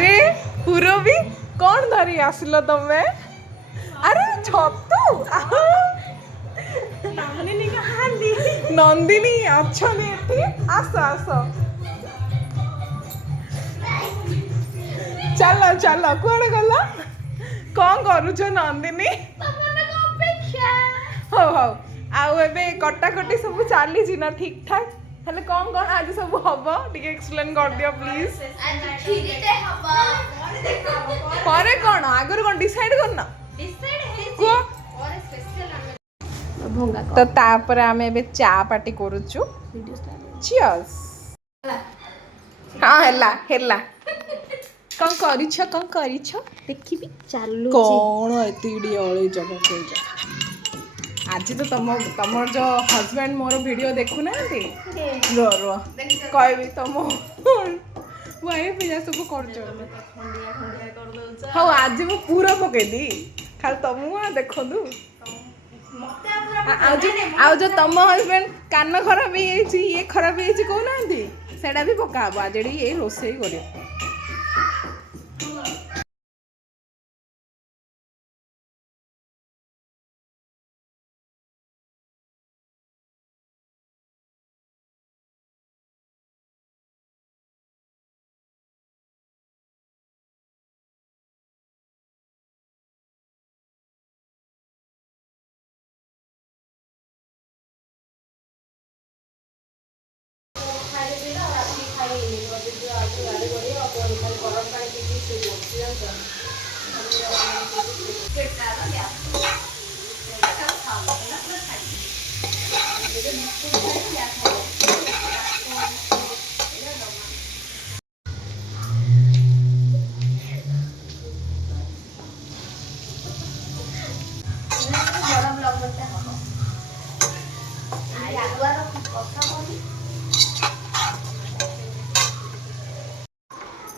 अरे पूरबी कौन धरी आसिल तमे अरे छतु नंदिनी अच्छा आस आस चल चल कौन गल कौन करुच नंदिनी हो हो आउ एबे कटाकटी सब चली ना ठीक ठाक हेले कौन कौन आज सब हम टे एक्सप्लेन कर दियो प्लीज परे कौन आगर कौन डिसाइड करना तो तापर आम ए चा पार्टी करुचु चियर्स हाँ हेला हेला कौन करिछ देखिबी चालू कौन एतिडी अळे जब कइजा आज तो तुम जो हस्बैंड मोर वीडियो देखु ना रो रो कहबी तुम वाइफ या सब कर हाँ आज मु पूरा पकेदी खाली तुम देखु आ जो तुम हस्बैंड कान खराब ये खराब कहना सेटा भी पका आज ये रोसे कर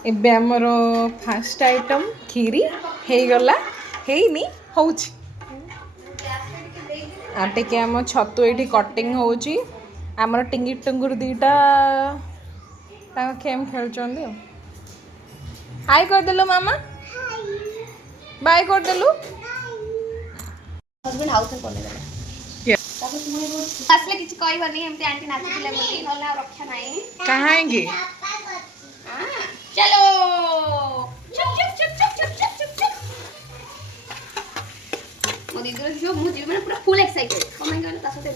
एबे हमर फास्ट आइटम खीरी हे गला हेनी होउची आटे के हम छतु एठी कटिंग होउची हमर टिंगी टंगुर दीटा ता खेम खेल चंदी हाय कर देलो मामा बाय कर देलो हस्बैंड हाउस में कोने गले असले किछ कहबनी हमते आंटी नाची दिले बोली नला रक्षा नाही कहां आएंगे चलो चुप चुप चुप चुप चुप चुप चुप चुप मोदी दर जो मुझे मैंने पूरा full excited oh my god तासो ते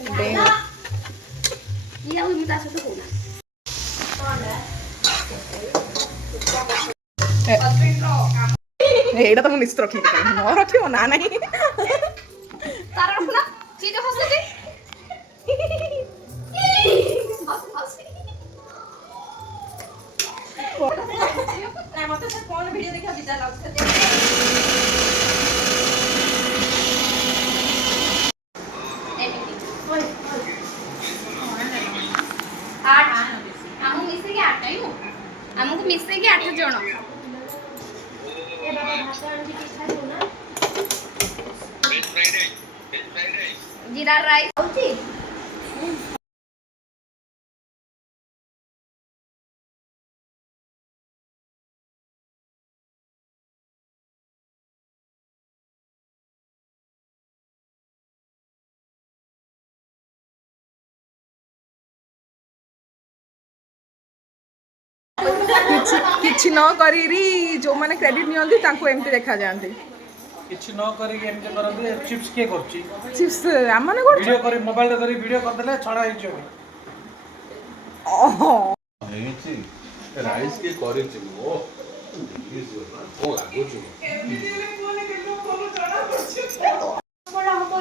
ये आउ मी तासो तो कोना एडा तो निस्त रखी न रखियो ना नहीं तारा रखना चीज हंस दे नहीं मत से कौन वीडियो देखा बिजा लागते हमको मिसे के 8 जण ए बाबा भात आंटी की खाइ हो ना वेज फ्राइड जीरा राइस होची किछि न करी जो माने क्रेडिट नियंती तांको एमती देखा जानती किछि न करी एमती करबे चिप्स के करछि चिप्स आमने कर वीडियो करी मोबाइल रे करी वीडियो कर देले छड़ा होई छै ओहो हेछि राइस के करी छै ओ ओ लागो छै वीडियो रे कोने के लोग कोनो जणा छै बड़ा होबो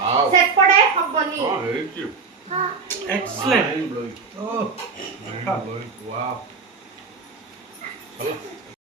वाओ सेट पड़े हबनी हां हेछि हां एक्सीलेंट ओह वाओ चलो